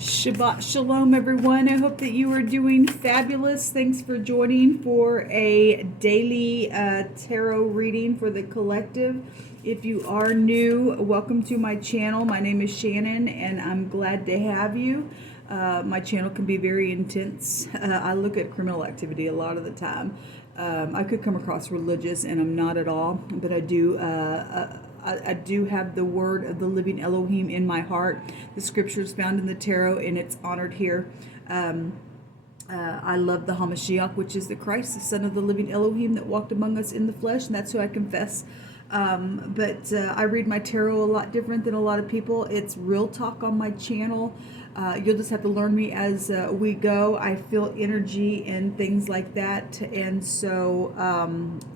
Shabbat Shalom, everyone. I hope that you are doing fabulous. Thanks for joining for a daily tarot reading for the collective. If you are new, welcome to my channel. My name is Shannon, and I'm glad to have you. My channel can be very intense. I look at criminal activity a lot of the time. I could come across religious, and I'm not at all, but I do. I do have the word of the living Elohim in my heart. The scripture is found in the tarot, and it's honored here. I love the Hamashiach, which is the Christ, the Son of the living Elohim that walked among us in the flesh, and that's who I confess. But I read my tarot a lot different than a lot of people. It's real talk on my channel. You'll just have to learn me as we go. I feel energy and things like that. And so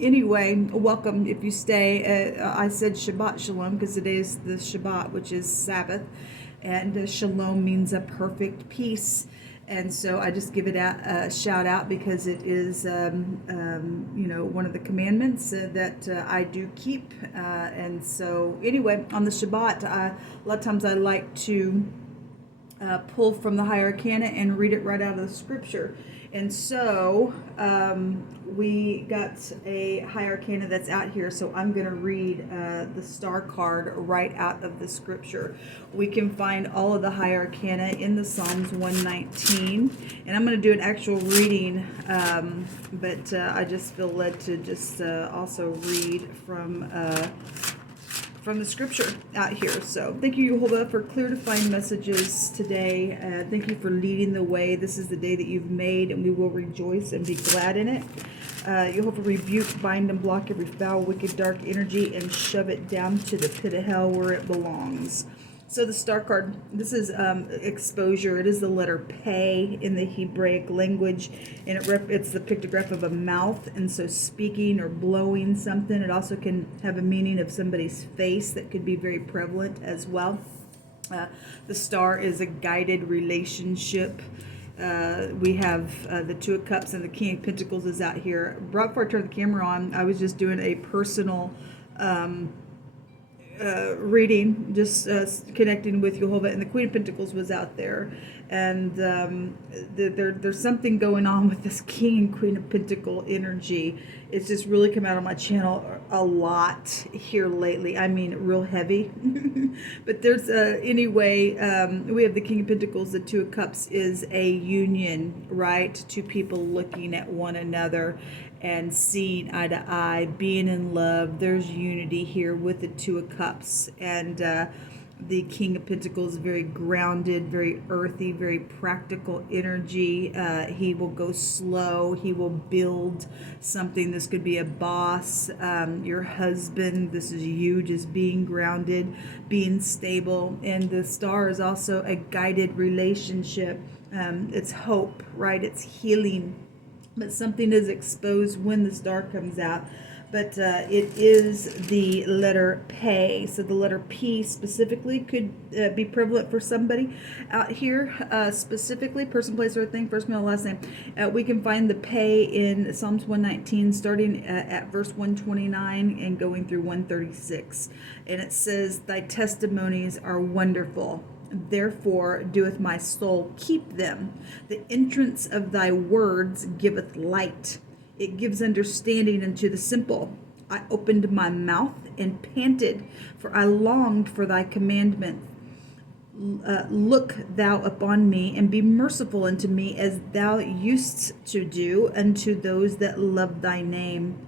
anyway, welcome if you stay. I said Shabbat Shalom because today is the Shabbat, which is Sabbath. And Shalom means a perfect peace. And so I just give it a shout out because it is, one of the commandments that I do keep. And so anyway, on the Shabbat, a lot of times I like to pull from the Higher Arcana and read it right out of the scripture. And so we got a Higher Arcana that's out here, so I'm going to read the star card right out of the scripture. We can find all of the Higher Arcana in the Psalms 119, and I'm going to do an actual reading, but I just feel led to just also read from the scripture out here. So thank you, Yehovah, for clear to find messages today. Thank you for leading the way. This is the day that you've made, and we will rejoice and be glad in it. Yehovah, rebuke, bind, and block every foul, wicked, dark energy and shove it down to the pit of hell where it belongs. So the star card, this is exposure. It is the letter Pay in the Hebraic language, and it's the pictograph of a mouth, and so speaking or blowing something. It also can have a meaning of somebody's face that could be very prevalent as well. The star is a guided relationship. We have the Two of Cups and the King of Pentacles is out here. Right before I turned the camera on, I was just doing a personal reading, just connecting with Yehovah, and the Queen of Pentacles was out there, and there's something going on with this King and Queen of Pentacle energy. It's just really come out on my channel a lot here lately. I mean, real heavy. But there's anyway, we have the King of Pentacles. The Two of Cups is a union, right? Two people looking at one another and seeing eye to eye, being in love. There's unity here with the Two of Cups. And the King of Pentacles, very grounded, very earthy, very practical energy. He will go slow. He will build something. This could be a boss, your husband. This is you just being grounded, being stable. And the star is also a guided relationship. It's hope, right? It's healing. But something is exposed when the star comes out. But it is the letter Pay. So the letter P specifically could be prevalent for somebody out here. Specifically, person, place, or thing, first, middle, last name. We can find the Pay in Psalms 119, starting at verse 129 and going through 136. And it says, "Thy testimonies are wonderful. Therefore doeth my soul keep them. The entrance of thy words giveth light. It gives understanding unto the simple. I opened my mouth and panted, for I longed for thy commandment. Look thou upon me, and be merciful unto me, as thou used to do unto those that love thy name.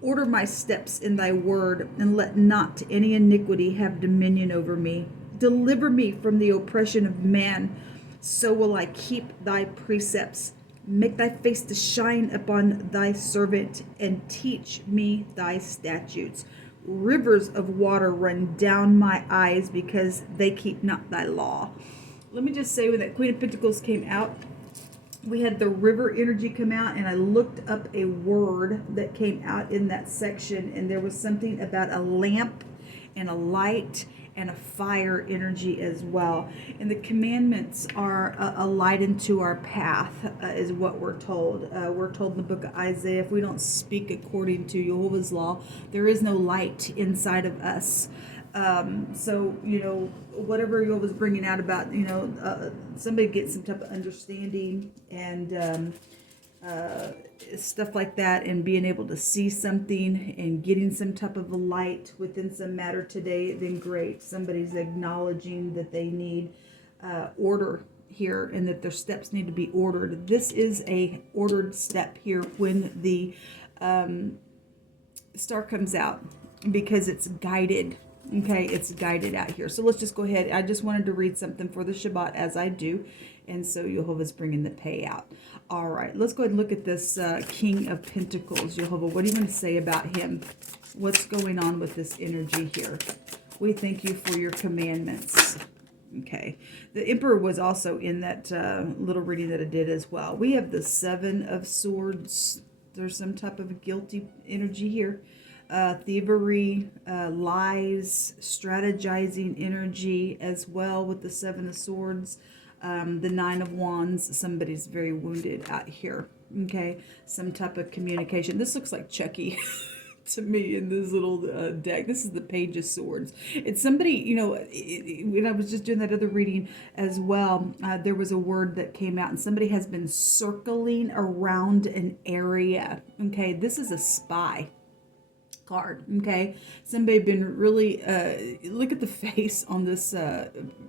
Order my steps in thy word, and let not any iniquity have dominion over me. Deliver me from the oppression of man, so will I keep thy precepts. Make thy face to shine upon thy servant, and teach me thy statutes. Rivers of water run down my eyes, because they keep not thy law." Let me just say, when that Queen of Pentacles came out, we had the river energy come out, and I looked up a word that came out in that section, and there was something about a lamp and a light and a fire energy as well. And the commandments are a light into our path, is what we're told. We're told in the book of Isaiah, if we don't speak according to Jehovah's law, there is no light inside of us. So, whatever you was bringing out about, somebody gets some type of understanding and stuff like that, and being able to see something and getting some type of a light within some matter today, then great. Somebody's acknowledging that they need order here and that their steps need to be ordered. This is a ordered step here when the star comes out, because it's guided. Okay, it's guided out here. So let's just go ahead. I just wanted to read something for the Shabbat, as I do. And so Jehovah's bringing the payout. All right, let's go ahead and look at this King of Pentacles. Jehovah, what are you going to say about him? What's going on with this energy here? We thank you for your commandments. Okay, the Emperor was also in that little reading that I did as well. We have the Seven of Swords. There's some type of guilty energy here. Thievery, lies, strategizing energy as well with the Seven of Swords. The Nine of Wands, somebody's very wounded out here. Okay, some type of communication. This looks like Chucky to me in this little deck. This is the Page of Swords. It's somebody, when I was just doing that other reading as well, there was a word that came out, and somebody has been circling around an area. Okay, this is a spy card. Okay, somebody been really look at the face on this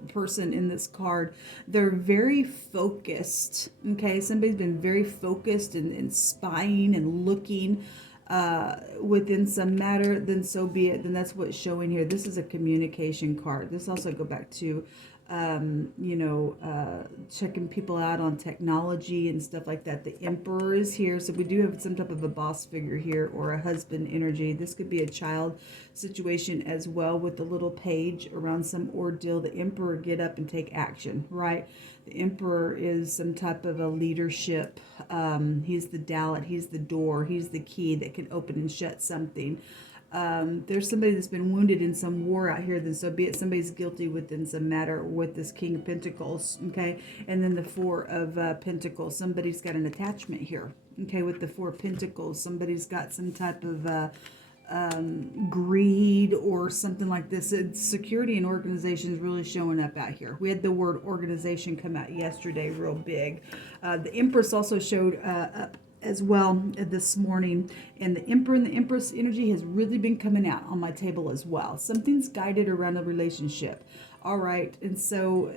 person in this card. They're very focused. Okay, somebody's been very focused and spying and looking within some matter. Then so be it. Then that's what's showing here. This is a communication card. This also go back to checking people out on technology and stuff like that. The Emperor is here, so we do have some type of a boss figure here, or a husband energy. This could be a child situation as well, with the little page around some ordeal. The Emperor, get up and take action, right? The Emperor is some type of a leadership. He's the Dalet, he's the door, he's the key that can open and shut something. There's somebody that's been wounded in some war out here, then so be it. Somebody's guilty within some matter with this King of Pentacles. Okay, and then the Four of Pentacles, somebody's got an attachment here. Okay, with the Four of Pentacles, somebody's got some type of greed or something like this. Security and organization is really showing up out here. We had the word organization come out yesterday real big. The Empress also showed up as well this morning, and the Emperor and the Empress energy has really been coming out on my table as well. Something's guided around a relationship. All right, and so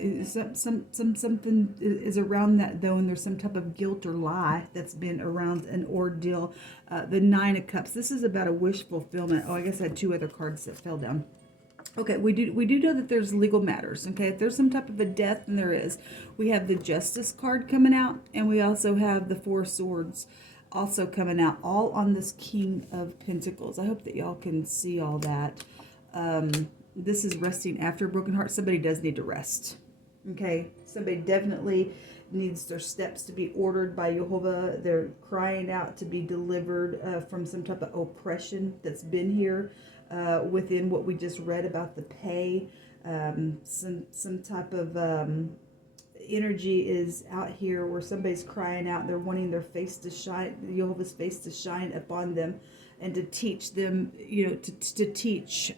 something is around that though, and there's some type of guilt or lie that's been around an ordeal. The Nine of Cups, this is about a wish fulfillment. Oh, I guess I had two other cards that fell down. Okay, we do know that there's legal matters. Okay, if there's some type of a death, and there is, we have the Justice card coming out, and we also have the Four Swords also coming out, all on this King of Pentacles. I hope that y'all can see all that. This is resting after a broken heart. Somebody does need to rest. Okay, somebody definitely needs their steps to be ordered by Jehovah. They're crying out to be delivered from some type of oppression that's been here. Within what we just read about the pay, some type of energy is out here where somebody's crying out. They're wanting their face to shine, Jehovah's face to shine upon them, and to teach them, to teach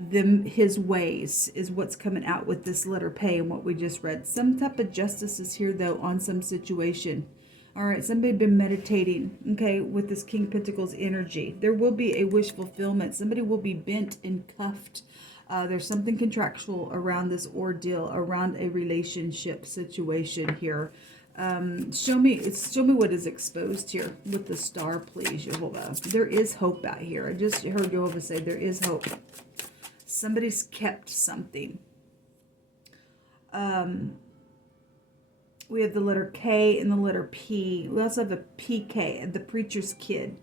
them his ways is what's coming out with this letter pay and what we just read. Some type of justice is here though on some situation. All right, somebody been meditating, okay, with this King of Pentacles energy. There will be a wish fulfillment. Somebody will be bent and cuffed. There's something contractual around this ordeal, around a relationship situation here. Show me what is exposed here with the star, please, Jehovah. There is hope out here. I just heard Jehovah say there is hope. Somebody's kept something. We have the letter K and the letter P. We also have a PK, the preacher's kid.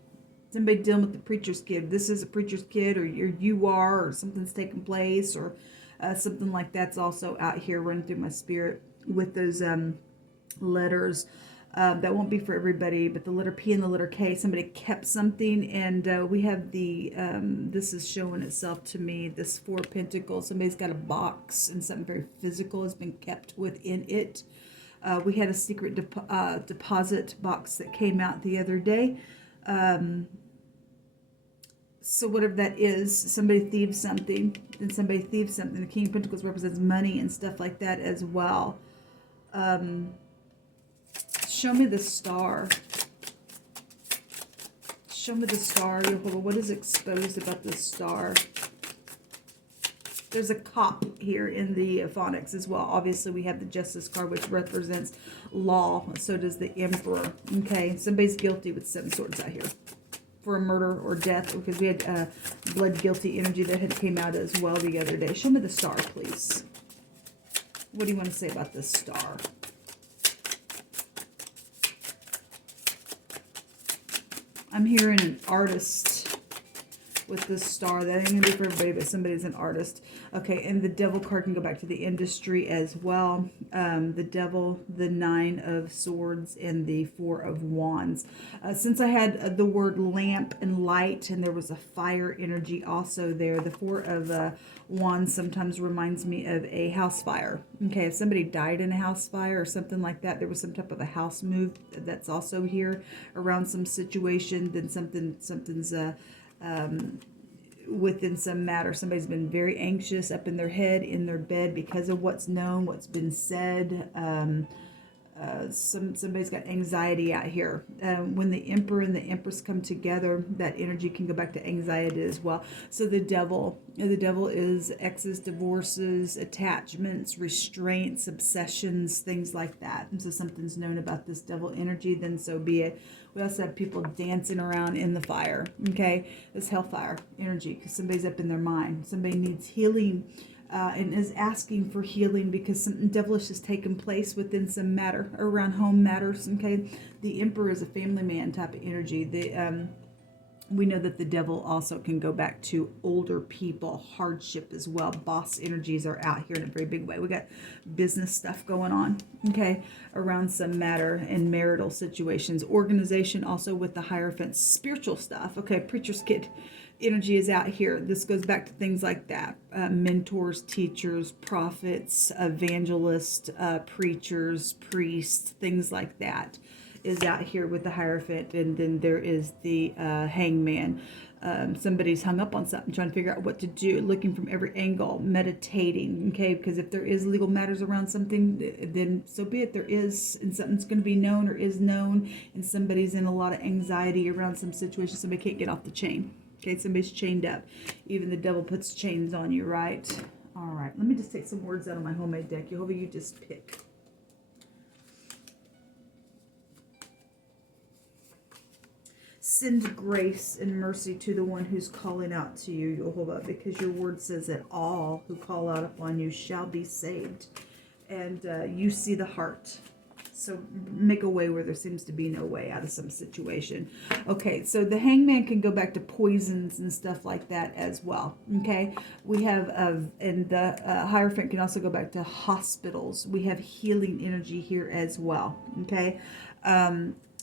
Somebody dealing with the preacher's kid. This is a preacher's kid, or you are, or something's taking place, or something like that's also out here running through my spirit with those letters. That won't be for everybody, but the letter P and the letter K, somebody kept something, and we have the, this is showing itself to me, this Four of Pentacles. Somebody's got a box, and something very physical has been kept within it. We had a secret deposit box that came out the other day. So whatever that is, somebody thieves something, and somebody thieves something. The King of Pentacles represents money and stuff like that as well. Show me the star. Show me the star, Jehovah. What is exposed about the star? There's a cop here in the phonics as well. Obviously, we have the Justice card, which represents law. So does the Emperor. Okay, somebody's guilty with 7 swords out here for a murder or death, because we had blood guilty energy that had came out as well the other day. Show me the star, please. What do you want to say about this star? I'm hearing an artist with this star. That ain't gonna be for everybody, but somebody's an artist. Okay, and the devil card can go back to the industry as well. The devil, the 9 of swords, and the 4 of wands. Since I had the word lamp and light, and there was a fire energy also there, the 4 of wands sometimes reminds me of a house fire. Okay, if somebody died in a house fire or something like that, there was some type of a house move that's also here around some situation, then something's within some matter. Somebody's been very anxious up in their head, in their bed, because of what's known, what's been said. Somebody's got anxiety out here. When the Emperor and the Empress come together, that energy can go back to anxiety as well. So the devil is exes, divorces, attachments, restraints, obsessions, things like that. And so something's known about this devil energy, then so be it. We also have people dancing around in the fire. Okay, this hellfire energy, because somebody's up in their mind. Somebody needs healing. And is asking for healing because something devilish has taken place within some matter around home matters. Okay, the Emperor is a family man type of energy. We know that the devil also can go back to older people, hardship as well. Boss energies are out here in a very big way. We got business stuff going on, okay, around some matter and marital situations. Organization also with the Hierophant, spiritual stuff. Okay, preacher's kid energy is out here. This goes back to things like that. Mentors, teachers, prophets, evangelists, preachers, priests, things like that is out here with the Hierophant. And then there is the hangman. Somebody's hung up on something, trying to figure out what to do, looking from every angle, meditating, okay, because if there is legal matters around something, then so be it. There is, and something's going to be known or is known, and somebody's in a lot of anxiety around some situation. Somebody can't get off the chain. Okay, somebody's chained up. Even the devil puts chains on you, right? All right, let me just take some words out of my homemade deck. Jehovah, you just pick. Send grace and mercy to the one who's calling out to you, Jehovah, because your word says that all who call out upon you shall be saved. And you see the heart. So make a way where there seems to be no way out of some situation. Okay, so the hangman can go back to poisons and stuff like that as well. Okay, we have, and the Hierophant can also go back to hospitals. We have healing energy here as well. Okay,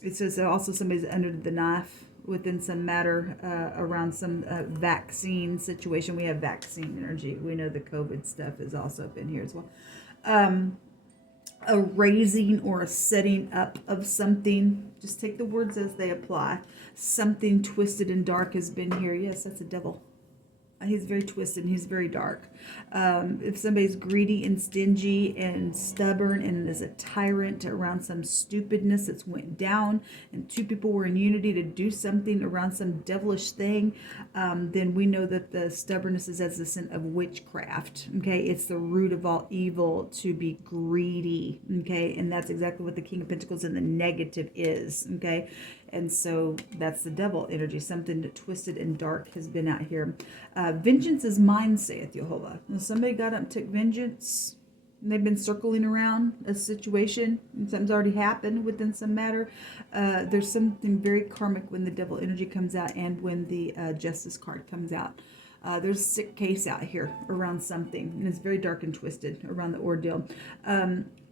it says that also somebody's under the knife within some matter around some vaccine situation. We have vaccine energy. We know the COVID stuff is also up in here as well. A raising or a setting up of something. Just take the words as they apply. Something twisted and dark has been here. Yes, that's a devil. He's very twisted and he's very dark. If somebody's greedy and stingy and stubborn and is a tyrant around some stupidness that's went down, and 2 people were in unity to do something around some devilish thing, then we know that the stubbornness is as the sin of witchcraft. Okay, it's the root of all evil to be greedy. Okay, and that's exactly what the King of Pentacles in the negative is. Okay, and so that's the devil energy. Something that twisted and dark has been out here. Vengeance is mine, saith Jehovah. Now, somebody got up and took vengeance, and they've been circling around a situation, and something's already happened within some matter. There's something very karmic when the devil energy comes out and when the justice card comes out. There's a sick case out here around something, and it's very dark and twisted around the ordeal.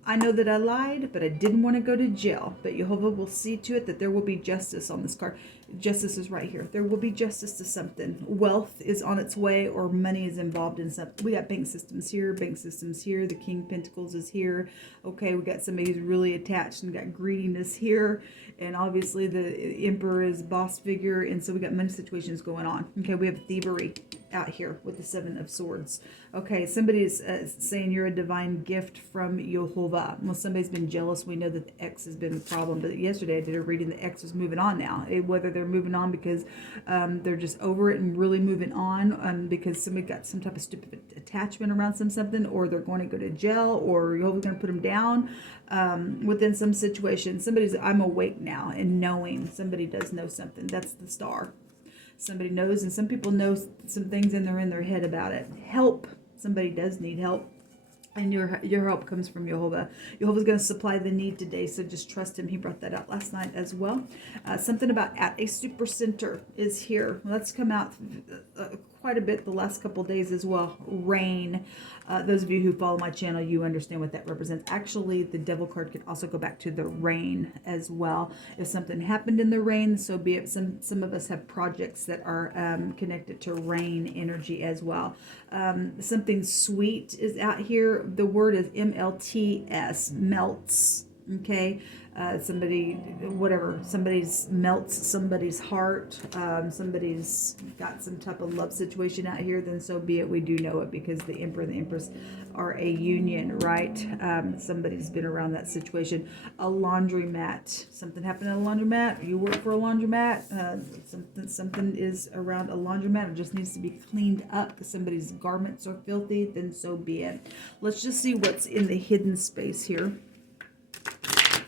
I know that I lied, but I didn't want to go to jail. But Jehovah will see to it that there will be justice on this card. Justice is right here. There will be justice to something. Wealth is on its way, or money is involved in something. We got bank systems here, bank systems here. The King of Pentacles is here. Okay, we got somebody who's really attached and got greediness here. And obviously the Emperor is boss figure. And so we got money situations going on. Okay, we have thievery out here with the Seven of Swords. Okay, somebody's saying you're a divine gift from Jehovah. Well, somebody's been jealous. We know that the ex has been the problem. But yesterday I did a reading. The ex was moving on now. Whether they're moving on because they're just over it and really moving on because somebody got some type of stupid attachment around something, or they're going to go to jail, or Jehovah's going to put them down within some situation. I'm awake now and knowing. Somebody does know something. That's the star. Somebody knows, and some people know some things and they're in their head about it. Help. Somebody does need help. And your help comes from Jehovah. Jehovah's going to supply the need today, so just trust him. He brought that out last night as well. Something about at a super center is here. That's come out quite a bit the last couple days as well. Rain. Those of you who follow my channel, you understand what that represents. Actually, the devil card could also go back to the rain as well. If something happened in the rain, so be it. Some of us have projects that are connected to rain energy as well. Something sweet is out here. The word is MLTS, melts. Okay, somebody melts somebody's heart. Somebody's got some type of love situation out here, then so be it. We do know it because the Emperor and the Empress are a union, right? Somebody's been around that situation. A laundromat. Something happened at a laundromat. You work for a laundromat. Something is around a laundromat. It just needs to be cleaned up. Somebody's garments are filthy, then so be it. Let's just see what's in the hidden space here.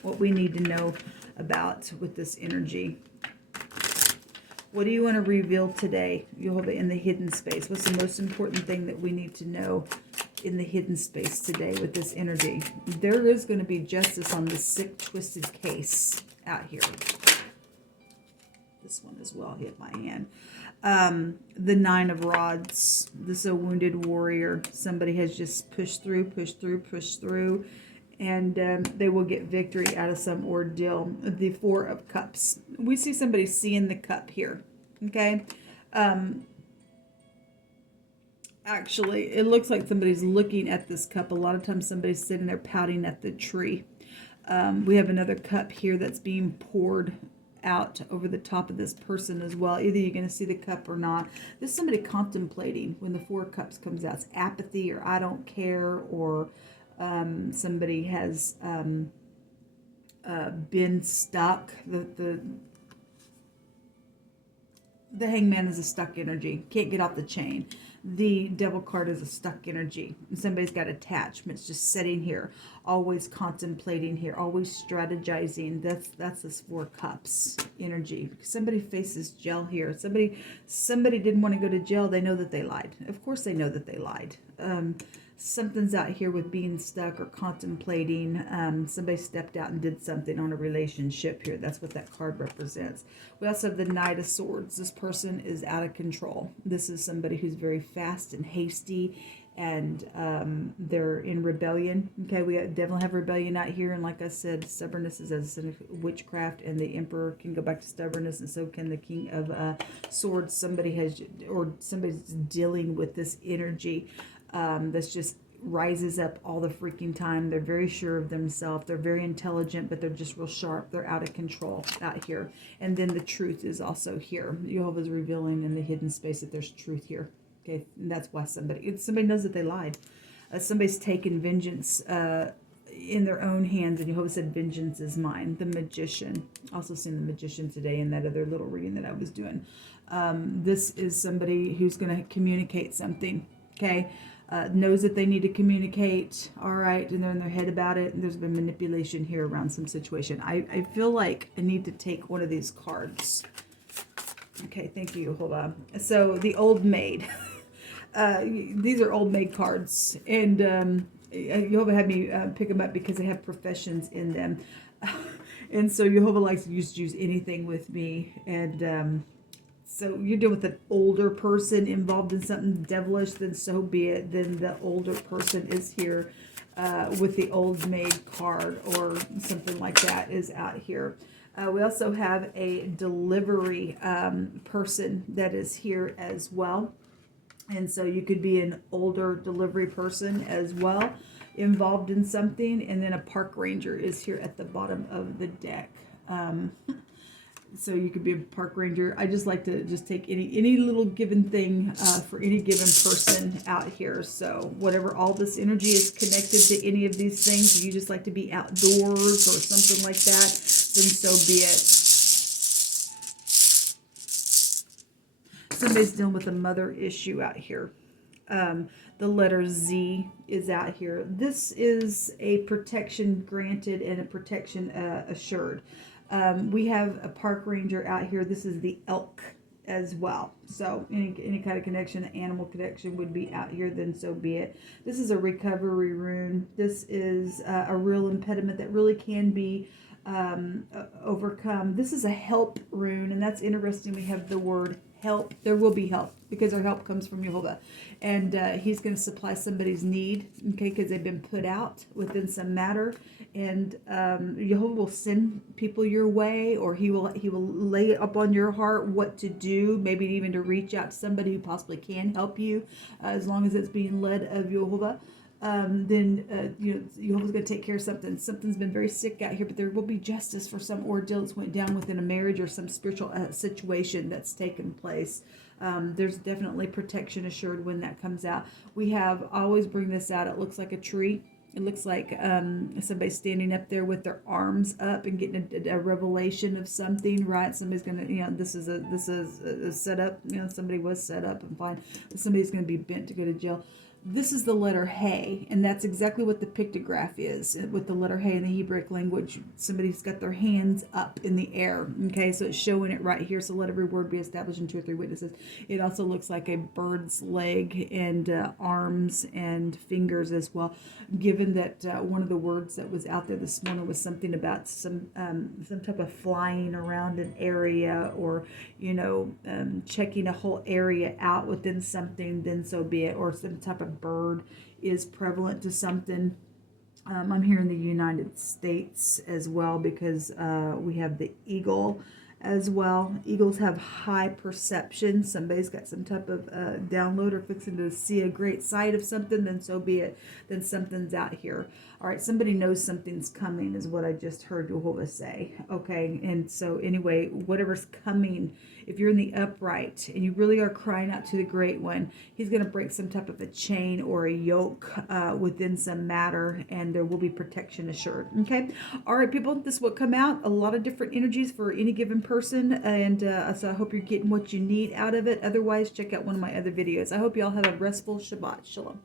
What we need to know about with this energy. What do you want to reveal today? You'll have it in the hidden space. What's the most important thing that we need to know in the hidden space today with this energy? There is going to be justice on this sick, twisted case out here. This one as well hit my hand. The Nine of Rods. This is a wounded warrior. Somebody has just pushed through. And they will get victory out of some ordeal. The Four of Cups. We see somebody seeing the cup here. Okay. Actually, it looks like somebody's looking at this cup. A lot of times somebody's sitting there pouting at the tree. We have another cup here that's being poured out over the top of this person as well. Either you're going to see the cup or not. There's somebody contemplating when the Four of Cups comes out. It's apathy, or I don't care, or somebody has been stuck. The Hangman is a stuck energy. Can't get off the chain. The Devil card is a stuck energy. Somebody's got attachments, just sitting here, always contemplating here, always strategizing. That's this Four Cups energy. Somebody faces jail here. Somebody didn't want to go to jail. They know that they lied. Of course they know that they lied. Something's out here with being stuck or contemplating. Somebody stepped out and did something on a relationship here. That's what that card represents. We also have the Knight of Swords. This person is out of control. This is somebody who's very fast and hasty, and they're in rebellion. Okay, we definitely have rebellion out here, and like I said, stubbornness is as a witchcraft, and the Emperor can go back to stubbornness, and so can the King of Swords. Somebody's dealing with this energy that's just rises up all the freaking time. They're very sure of themselves. They're very intelligent, but they're just real sharp. They're out of control out here. And then the truth is also here. Jehovah's revealing in the hidden space that there's truth here. Okay, and that's why somebody knows that they lied. Somebody's taken vengeance in their own hands, and Jehovah said, vengeance is mine. The Magician. Also seen the Magician today in that other little reading that I was doing. This is somebody who's going to communicate something. Okay. Knows that they need to communicate, all right, and they're in their head about it, and there's been manipulation here around some situation. I feel like I need to take one of these cards. Okay, thank you, hold on. So, the Old Maid. These are Old Maid cards, and Jehovah had me pick them up because they have professions in them. And so Jehovah likes to use anything with me, and so you're dealing with an older person involved in something devilish, then so be it. Then the older person is here with the Old Maid card or something like that is out here. We also have a delivery person that is here as well. And so you could be an older delivery person as well, involved in something. And then a park ranger is here at the bottom of the deck. So you could be a park ranger. I just like to just take any little given thing for any given person out here. So whatever all this energy is connected to any of these things, if you just like to be outdoors or something like that, then so be it. Somebody's dealing with a mother issue out here. The letter Z is out here. This is a protection granted and a protection assured. We have a park ranger out here. This is the elk as well. So any kind of connection, animal connection would be out here, then so be it. This is a recovery rune. This is a real impediment that really can be overcome. This is a help rune, and that's interesting. We have the word help. There will be help because our help comes from Jehovah, and he's going to supply somebody's need, okay, because they've been put out within some matter, and Jehovah will send people your way, or he will lay it up on your heart what to do, maybe even to reach out to somebody who possibly can help you, as long as it's being led of Jehovah. Then Jehovah's going to take care of something. Something's been very sick out here, but there will be justice for some ordeal that's went down within a marriage or some spiritual situation that's taken place. There's definitely protection assured when that comes out. We have always bring this out. It looks like a tree. It looks like somebody standing up there with their arms up and getting a revelation of something, right? Somebody's gonna, this is a setup. Somebody was set up and fine. Somebody's gonna be bent to go to jail. This is the letter Hey, and that's exactly what the pictograph is with the letter Hey in the Hebrew language. Somebody's got their hands up in the air, okay? So it's showing it right here. So let every word be established in 2 or 3 witnesses. It also looks like a bird's leg and arms and fingers as well, given that one of the words that was out there this morning was something about some type of flying around an area, or checking a whole area out within something, then so be it, or some type of bird is prevalent to something. I'm here in the United States as well, because we have the eagle as well. Eagles have high perception. Somebody's got some type of download or fixing to see a great sight of something, then so be it. Then something's out here. All right, somebody knows something's coming is what I just heard Jehovah say. Okay, and so anyway, whatever's coming, if you're in the upright and you really are crying out to the Great One, he's going to break some type of a chain or a yoke within some matter, and there will be protection assured. Okay, all right, people, this will come out. A lot of different energies for any given person, and so I hope you're getting what you need out of it. Otherwise, check out one of my other videos. I hope you all have a restful Shabbat. Shalom.